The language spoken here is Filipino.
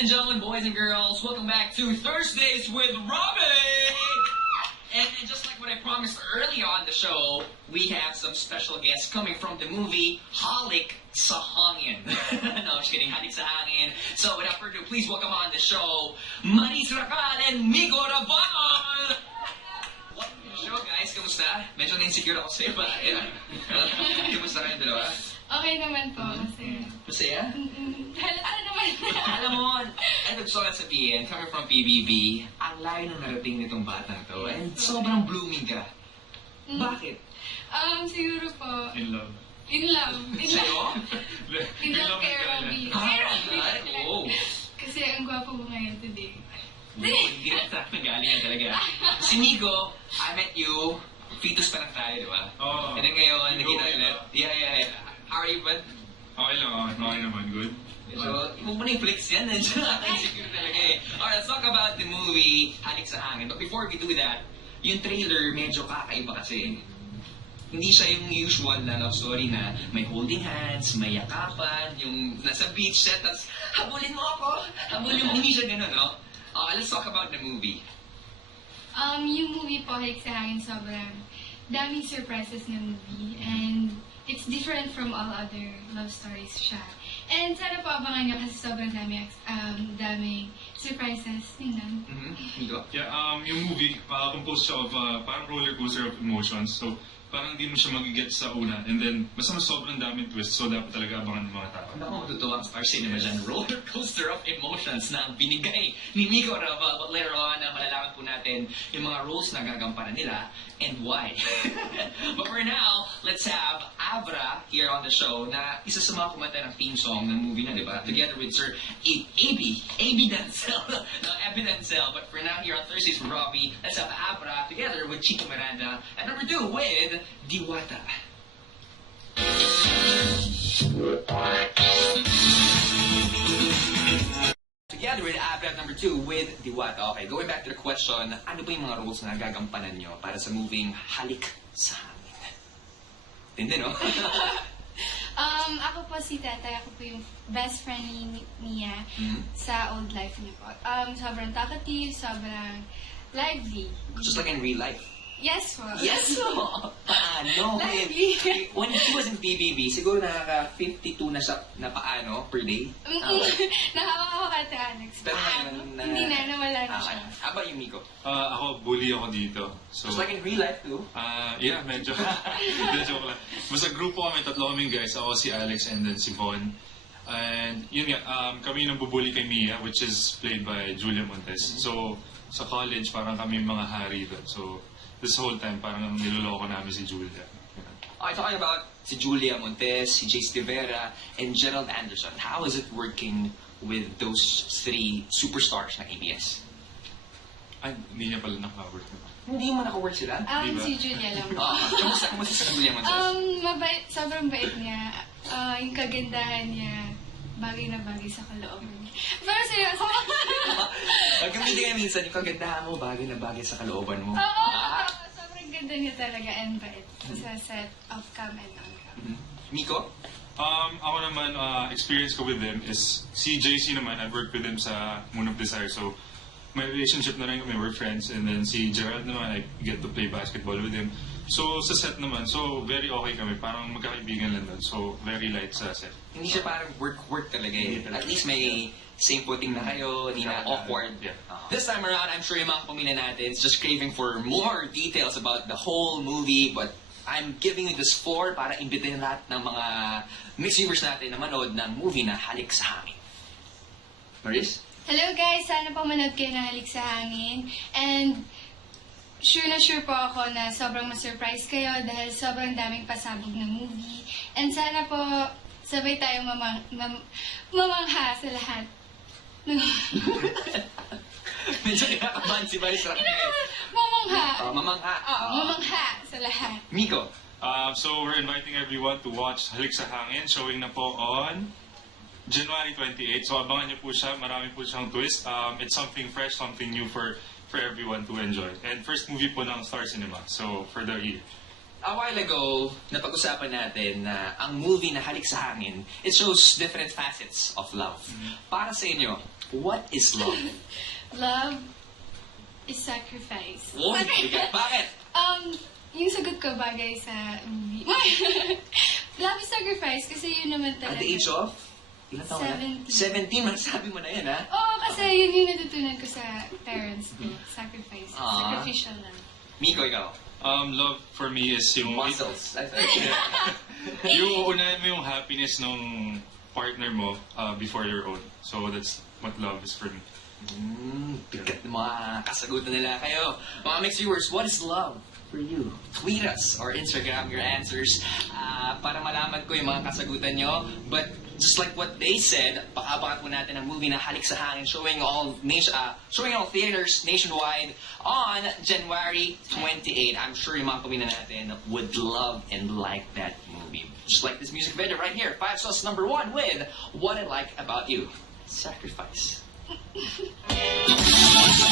and gentlemen, boys and girls, welcome back to Thursdays with Robbie! And just like what I promised early on the show, we have some special guests coming from the movie Halik sa Hangin. No, I'm just kidding, Halik sa Hangin. So without further ado, please welcome on the show, Maris Racal and Migo Rabal! Welcome to the show, guys. Kamusta? Medyo na-insecure ako sa'yo ba? Kamusta kayong dalawa? Okay naman po, masaya. Masaya? Halata naman. Alam mo, ay gusto ko lang sabihin, coming from PBB, ang layo nang narating nitong bata na to, and sobrang blooming ka. Bakit? Siguro po, In love. in love. Sa'yo? In love kay Robbie. Ah, Kay Robbie. oo. Kasi ang gwapo mo ngayon today. Hindi na sa akin galing yan talaga. Si Nico, I met you, fetus pa lang tayo, di ba? Oo. And then ngayon, Nico, nakita okay ulit. ba? Yeah. How are you, bud? Okay lang, okay naman, good. So, huwag mo na yung flex yan. Nandiyan insecure talaga eh. Alright, let's talk about the movie Halik sa Hangin. But before we do that, yung trailer medyo kakaiba kasi. Hindi siya yung usual na love story na may holding hands, may yakapan, yung nasa beach set, tapos habulin mo ako, habulin mo. Hindi siya ganun, no? Let's talk about the movie. Yung movie po, Halik sa Hangin, sobrang daming surprises na movie. And it's different from all other love stories siya. And sana po abangan niyo kasi sobrang daming surprises. Yun lang. Nico? Yeah, yung movie, composed siya of parang roller coaster of emotions. So, parang hindi mo siya mag-get sa una. And then, basta mas sobrang daming twist. So, dapat talaga abangan ng mga tao. Ako matutuwa ang Star Cinema dyan. Roller coaster of emotions na ang binigay ni Nico Rabal. But later on, malalaman po natin yung mga roles na gagampanan nila and why. But for now, let's have Abra here on the show na isa sa mga kumanta ng theme song ng movie na, di ba? Together with Sir A.B. Denzel. No, Abby Denzel. But for now, here on Thursdays with Robbie, let's have Abra together with Chico Miranda. And number 2 with Diwata. Together with Abra number 2 with Diwata. Okay, going back to the question, ano ba yung mga roles na gagampanan nyo para sa moving Halik sa Hangin? Hindi, no? Ako po si Tatay. Ako po yung best friend ni Mia sa old life niya po. Sobrang talkative, sobrang lively. Just like in real life. Yes po. Yes, po! Paano? Lively. When he was in PBB, siguro nakaka-52 na siya na paano per day? Nahawak ako kay Alex. Pero ngayon, Hindi na, nawala na siya. How about you, Miko? Ako, bully ako dito. So, Just like in real life, too? yeah, medyo. Medyo joke lang. Basta grupo kami, tatlo kaming guys. Ako, si Alex, and then si Von. And yun nga, kami nang bubuli kay Mia, which is played by Julia Montes. So, sa college, parang kami mga hari doon. So, this whole time, parang niloloko namin si Julia. Okay, talking about si Julia Montes, si Jace Rivera, and Gerald Anderson. How is it working with those 3 superstars ng ABS? Ay, hindi niya pala naka-work naman. Hindi mo naka-work sila? Diba? Si Julia lang. Kamusta si Julia Montes? Mabait, sobrang bait niya. Yung kagandahan niya, bagay na bagay sa kalooban niya. Pero seryoso. Gamitin ka minsan, yung kagandahan mo, bagay na bagay sa kalooban mo. Oo, sobrang ganda niya talaga and bait sa set of cam and on-cam. Miko? Ako naman, experience ko with them is si JC naman, I've worked with him sa Moon of Desire. So, may relationship na rin kami, we're friends. And then si Gerald naman, I get to play basketball with him. So, sa set naman, so very okay kami. Parang magkakaibigan lang doon. So, very light sa set. Hindi siya parang work-work talaga eh. Hindi talaga. At least may same footing na kayo, hindi na awkward. Yeah. This time around, I'm sure yung mga pamilya natin is just craving for more details about the whole movie, but I'm giving you this floor para imbitin lahat ng mga mixed viewers natin na manood ng movie na Halik sa Hangin. Maris? Hello guys! Sana po manood kayo ng Halik sa Hangin. And sure na sure po ako na sobrang ma-surprise kayo dahil sobrang daming pasabog na movie. And sana po sabay tayong mamangha sa lahat. Medyo kinakabahan si Maris Raquel. Mamangha! Mamangha. Oo, mamangha sa lahat. Miko? So, we're inviting everyone to watch Halik sa Hangin, showing na po on January 28. So, abangan niyo po siya. Marami po siyang twist. It's something fresh, something new for everyone to enjoy. And first movie po ng Star Cinema. So, for the year. A while ago, napag-usapan natin na ang movie na Halik sa Hangin, it shows different facets of love. Para sa inyo, what is love? Love is sacrifice. Uy, bakit? Yung sagot ko bagay sa movie. Love is sacrifice kasi yun naman At talaga. the age of? Ilan taon na? 17. 17, masasabi mo na yan, ha? Oo, kasi yun yung natutunan ko sa parents ko. Sacrifice. Ah. Sacrificial lang. Miko, ikaw? Love for me is yung... Muscles. Yung uunahin mo yung happiness ng partner mo before your own. So that's what love is for me. Bigat ng mga kasagutan nila kayo. Mga mixed viewers, what is love for you? Tweet us or Instagram your answers para malaman ko yung mga kasagutan nyo. But just like what they said, pakabangat mo natin ang movie na Halik sa Hangin showing all theaters nationwide on January 28. I'm sure yung mga pamilya natin would love and like that movie. Just like this music video right here, 5 Sauce #1 with What I Like About You. Sacrifice.